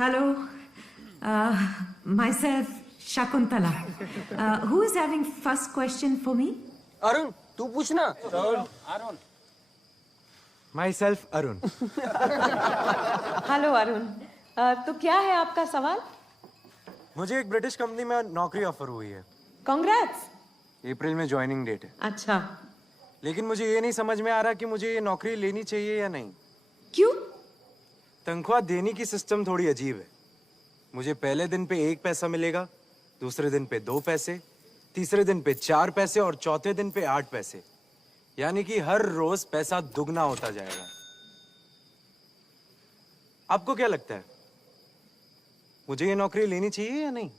Hello, myself Shakuntala. Who is having first question for me? Arun तू पूछना। Arun. Myself Arun. Hello Arun, तो क्या है आपका सवाल? मुझे एक ब्रिटिश कंपनी में नौकरी ऑफर हुई है। कांग्रेट्स। अप्रैल में ज्वाइनिंग डेट है। अच्छा, लेकिन मुझे ये नहीं समझ में आ रहा कि मुझे ये नौकरी लेनी चाहिए या नहीं। क्यों? तनख्वाह देने की सिस्टम थोड़ी अजीब है। मुझे पहले दिन पे 1 पैसा मिलेगा, दूसरे दिन पे 2 पैसे, तीसरे दिन पे 4 पैसे और चौथे दिन पे 8 पैसे। यानी कि हर रोज पैसा दुगना होता जाएगा। आपको क्या लगता है, मुझे ये नौकरी लेनी चाहिए या नहीं?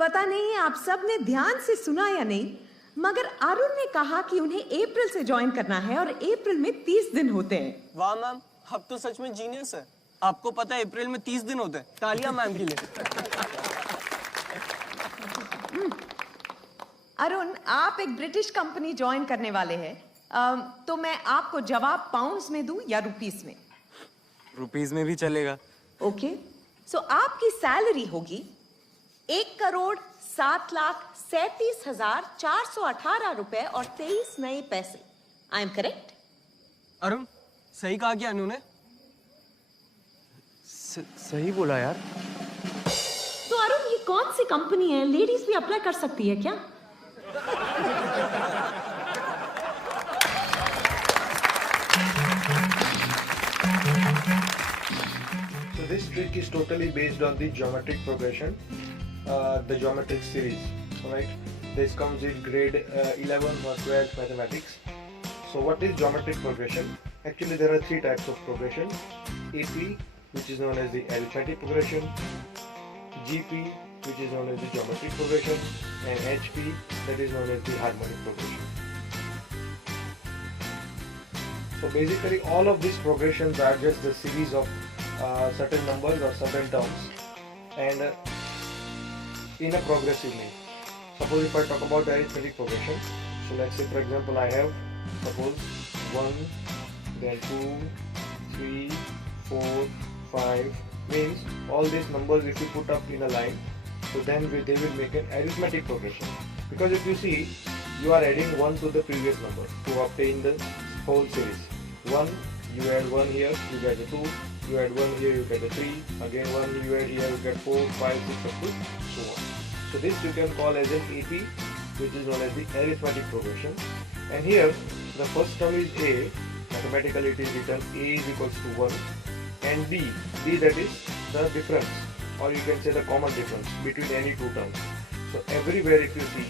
पता नहीं आप सब ने ध्यान से सुना या नहीं, मगर अरुण ने कहा कि उन्हें अप्रैल से ज्वाइन करना है और अप्रैल में 30 दिन होते हैं। वाह मैम, अब तो सच में जीनियस है। आपको पता है अप्रैल में 30 दिन होते हैं। तालियां मैम के लिए। अरुण, आप एक ब्रिटिश कंपनी ज्वाइन करने वाले हैं, तो मैं आपको जवाब पाउंड्स में दूं या रुपीस में? रुपीज में भी चलेगा। ओके, सो आपकी सैलरी होगी 1,07,37,418 रुपए और 23 नए पैसे। I am correct? अरुण सही कहा क्या अनु ने? सही बोला यार। तो अरुण, ये कौन सी कंपनी है? लेडीज भी अप्लाई कर सकती है क्या? So this trick is totally based on the geometric progression, the geometric series. Alright, this comes in grade 11 or 12 mathematics. So what is geometric progression? Actually there are 3 types of progression: AP, which is known as the arithmetic progression; GP, which is known as the geometric progression; and HP, that is known as the harmonic progression. So basically all of these progressions are just the series of certain numbers or certain terms, and in a progressive way. Suppose if I talk about the arithmetic progression, so let's say for example I have, suppose 1, then 2, 3, 4, 5, means all these numbers if you put up in a line, so then they will make an arithmetic progression. Because if you see, you are adding 1 to the previous number to obtain the whole series. 1, you add 1 here, you get a 2, you add 1 here, you get a 3, again 1 you add here, you get 4, 5, 6 up to so on. So this you can call as an AP, which is known as the arithmetic progression. And here the first term is A, mathematically it is written A is equals to 1, and B that is the difference, or you can say the common difference between any 2 terms. So everywhere if you see,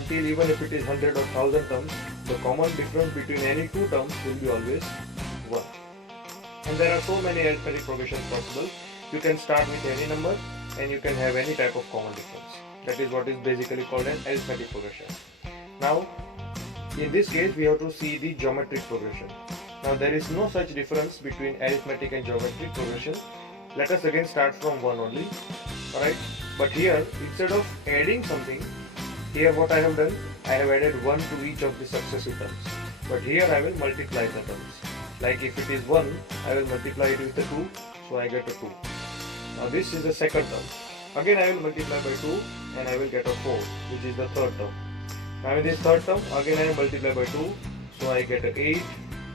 until even if it is 100 or 1000 terms, the common difference between any 2 terms will be always 1. And there are so many arithmetic progressions possible. You can start with any number and you can have any type of common difference. That is what is basically called an arithmetic progression. Now, in this case, we have to see the geometric progression. Now, there is no such difference between arithmetic and geometric progression. Let us again start from 1 only. Alright, but here, instead of adding something, here what I have done, I have added 1 to each of the successive terms. But here I will multiply the terms. Like if it is 1, I will multiply it with a 2, so I get a 2. Now this is the second term. Again I will multiply by 2 and I will get a 4, which is the third term. Now in this third term, again I will multiply by 2, so I get a 8,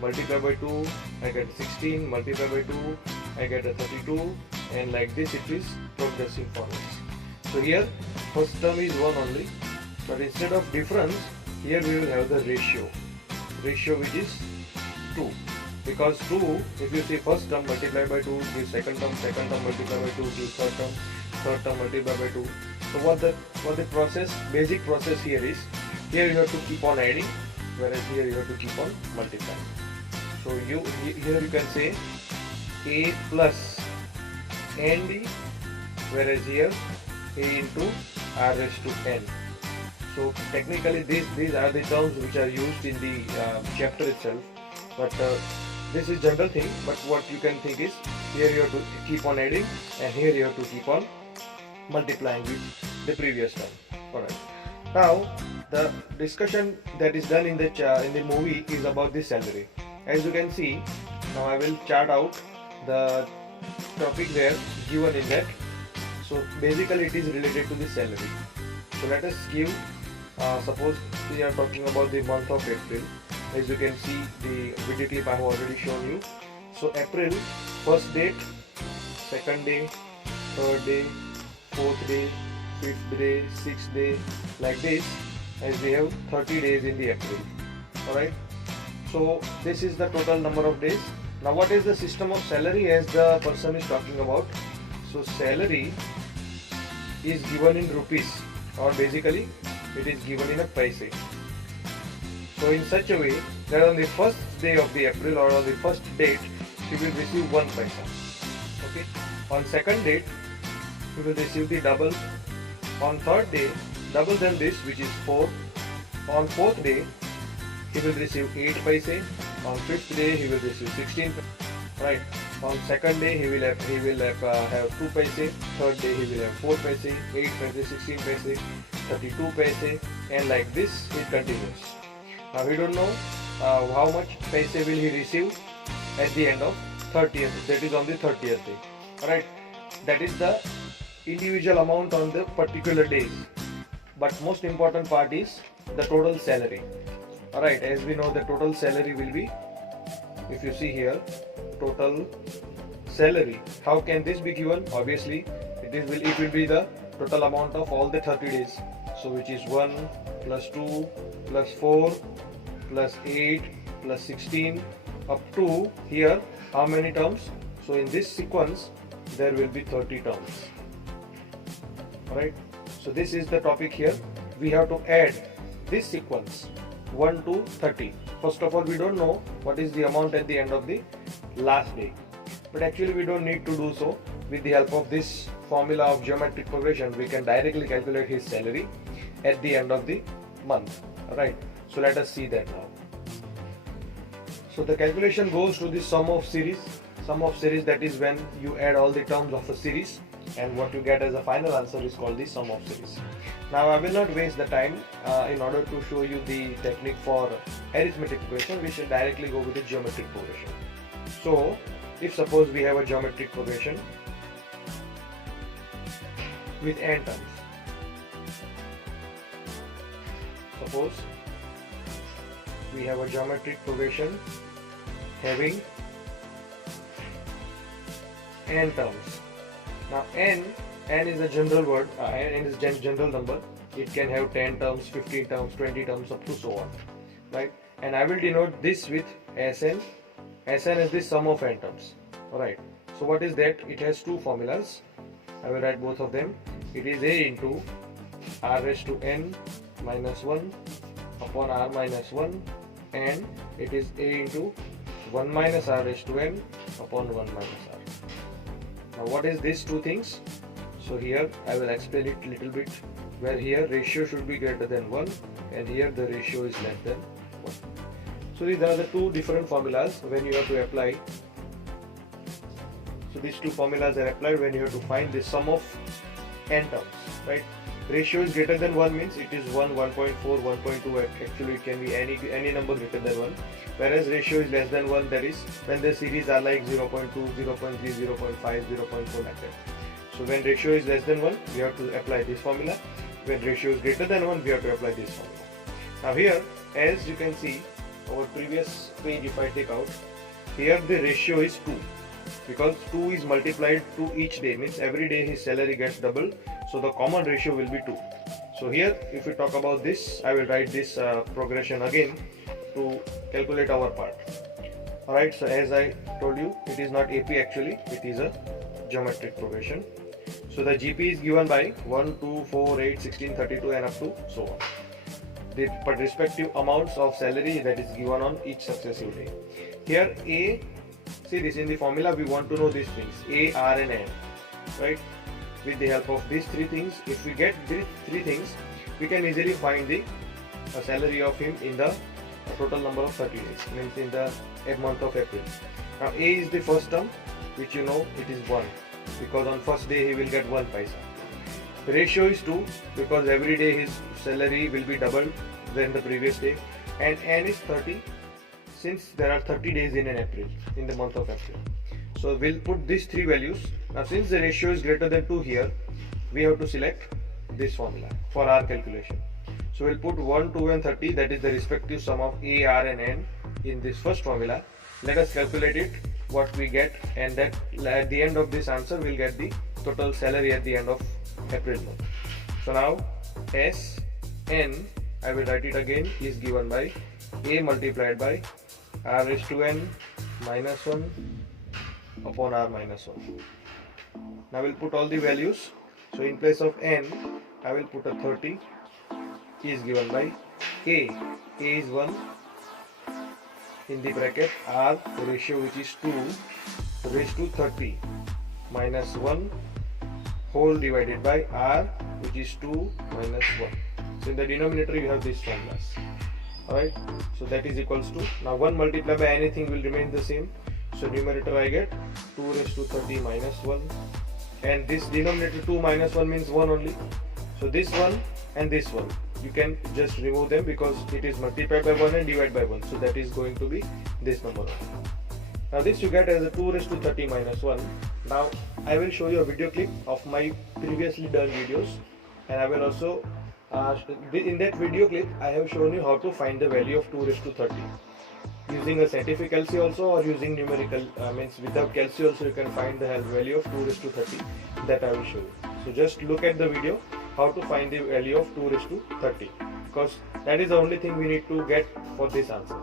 multiply by 2, I get 16, multiply by 2, I get a 32, and like this it is progressing forwards. So here, first term is 1 only, but instead of difference, here we will have the ratio which is 2. Because 2, if you see first term multiply by 2 gives second term multiply by 2 gives third term multiply by 2. So what the basic process here is, here you have to keep on adding, whereas here you have to keep on multiplying. So here you can say A plus ND, whereas here A into R raised to N. So technically these are the terms which are used in the chapter itself, but this is general thing. But what you can think is, here you have to keep on adding and here you have to keep on multiplying with the previous term. Alright. Now the discussion that is done in the movie is about the salary. As you can see, now I will chart out the topic there given in that. So basically it is related to the salary. So let us give, suppose we are talking about the month of April. As you can see, the video clip I have already shown you. So April, first date, second day, third day, fourth day, fifth day, sixth day, like this, as we have 30 days in the April. Alright. So this is the total number of days. Now what is the system of salary as the person is talking about? So salary is given in rupees, or basically it is given in a paise. So in such a way that on the first day of the April or on the first date he will receive 1 paisa. Okay. On second date he will receive the double. On third day double than this, which is 4. On fourth day he will receive 8 paise. On fifth day he will receive 16. Right. On second day he will have 2 paise. Third day he will have 4 paise, 8 paise, 16 paise, 32 paise, and like this it continues. Now we don't know how much paise will he receive at the end of 30th. That is on the 30th day. Alright. That is the individual amount on the particular days. But most important part is the total salary. Alright, as we know, the total salary will be, if you see here, total salary. How can this be given? Obviously, it will be the total amount of all the 30 days. So which is 1 plus 2 plus 4 plus 8 plus 16 up to here. How many terms? So in this sequence, there will be 30 terms. Alright. So this is the topic here. We have to add this sequence 1 to 30. First of all, we don't know what is the amount at the end of the last day. But actually we don't need to do so. With the help of this formula of geometric progression, we can directly calculate his salary at the end of the month. Alright. So let us see that now. So the calculation goes to the sum of series. Sum of series, that is when you add all the terms of a series, and what you get as a final answer is called the sum of series. Now I will not waste the time in order to show you the technique for arithmetic progression. We should directly go with the geometric progression. So if suppose we have a geometric progression with n terms. Suppose we have a geometric progression having n terms. Now n is a general word, n is general number. It can have 10 terms, 15 terms, 20 terms, up to so on, right? And I will denote this with Sn. Sn is the sum of n terms. Alright. So what is that? It has two formulas. I will write both of them. It is a into r raised to n minus 1 upon r minus 1, and it is a into 1 minus r raised to n upon 1 minus r. Now what is these two things? So here I will explain it little bit, where here ratio should be greater than 1 and here the ratio is less than 1. So these are the two different formulas when you have to apply. So these two formulas are applied when you have to find the sum of n terms, right? Ratio is greater than 1 means it is 1, 1.4, 1.2, actually it can be any number greater than 1. Whereas ratio is less than 1, that is when the series are like 0.2, 0.3, 0.5, 0.4 like that. So when ratio is less than 1, we have to apply this formula. When ratio is greater than 1, we have to apply this formula. Now here, as you can see, our previous page, if I take out, here the ratio is 2. Because 2 is multiplied to each day, means every day his salary gets doubled. So the common ratio will be 2. So here, if we talk about this, I will write this progression again to calculate our part. Alright, so as I told you, it is not AP actually, it is a geometric progression. So the GP is given by 1, 2, 4, 8, 16, 32 and up to so on. The respective amounts of salary that is given on each successive day. Here A, see this in the formula we want to know these things, A, R and N, right? With the help of these three things, if we get these three things, we can easily find the salary of him in the total number of 30 days, means in the month of April. Now A is the first term, which you know it is 1, because on first day he will get 1 paisa. The ratio is 2, because every day his salary will be doubled than the previous day, and N is 30, since there are 30 days in an April, in the month of April. So we'll put these three values. Now since the ratio is greater than 2 here, we have to select this formula for our calculation. So we'll put 1, 2 and 30, that is the respective sum of A, R and N in this first formula. Let us calculate it, what we get, and that at the end of this answer we'll get the total salary at the end of April month. So now S N, I will write it again, is given by A multiplied by R raised to N minus 1 upon R minus 1. Now we'll put all the values. So in place of N, I will put a 30 is given by A. A is 1 in the bracket, R the ratio which is 2 raised to 30 minus 1 whole divided by R which is 2 minus 1. So in the denominator you have these formulas. Alright, so that is equals to, now 1 multiplied by anything will remain the same. So numerator I get 2 raised to 30 minus 1, and this denominator 2 minus 1 means 1 only. So this one and this one, you can just remove them because it is multiplied by 1 and divided by 1. So that is going to be this number only. Now this you get as a 2 raised to 30 minus 1. Now I will show you a video clip of my previously done videos, and I will also in that video clip I have shown you how to find the value of 2 raised to 30 using a scientific LC also, or using numerical, means without calci also you can find the value of 2 raised to 30. That I will show you. So just look at the video how to find the value of 2 raised to 30, because that is the only thing we need to get for this answer.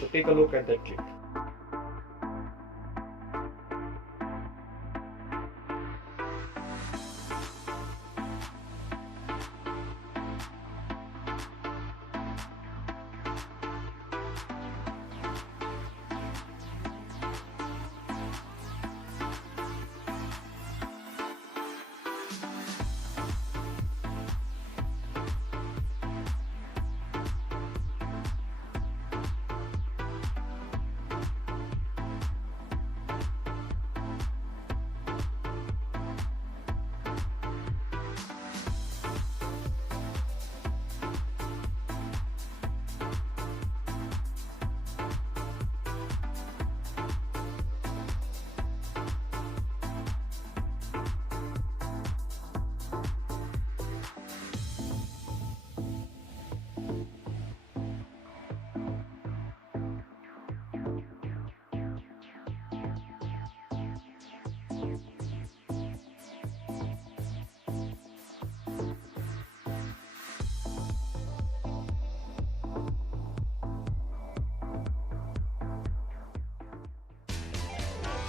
So take a look at that clip.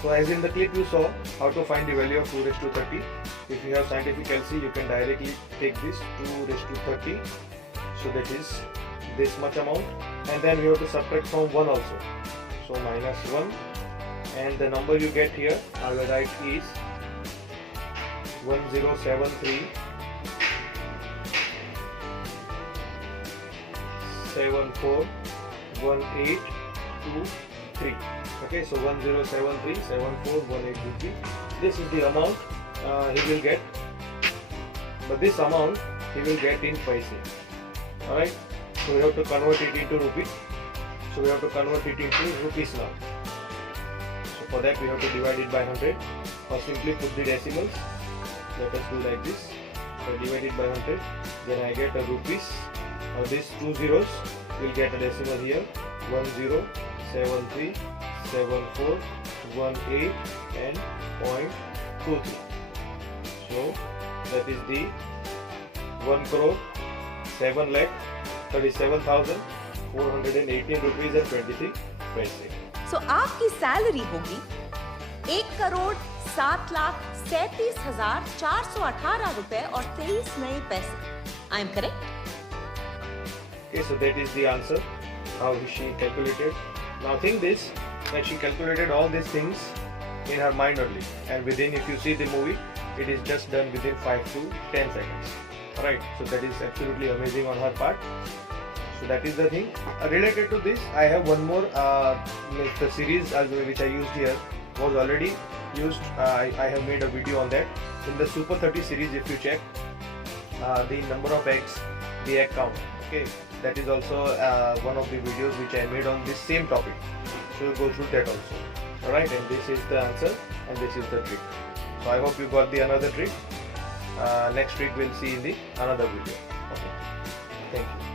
So as in the clip you saw how to find the value of 2 raised to 30. If you have scientific LC, you can directly take this 2 raised to 30. So that is this much amount, and then we have to subtract from 1 also. So minus 1, and the number you get here I will write is 1073 741823. Okay, so 1073 741823. This is the amount he will get, but this amount he will get in paise. Alright, so we have to convert it into rupees. So we have to convert it into rupees now. So for that we have to divide it by 100, or simply put the decimals. Let us do like this. So divide it by 100, then I get a rupees. Now these 2 zeros will get a decimal here, 1073 7418 and 0.23. So that is the 1,37,37,418 rupees and 23 paise. सो आपकी salary होगी 1,07,37,418 रुपए और 23 नए पैसे. I am correct? Okay, so that is the answer how she calculated. Now think this, that she calculated all these things in her mind only, and within, if you see the movie, it is just done within 5 to 10 seconds. Alright, so that is absolutely amazing on her part. So that is the thing. Related to this, I have one more. The series which I used here was already used. I have made a video on that. In the Super 30 series, if you check the number of eggs, the egg count. Okay, that is also one of the videos which I made on this same topic. So we'll go through that also. Alright, and this is the answer and this is the trick. So I hope you got the another trick. Next trick we'll see in the another video. Okay. Thank you.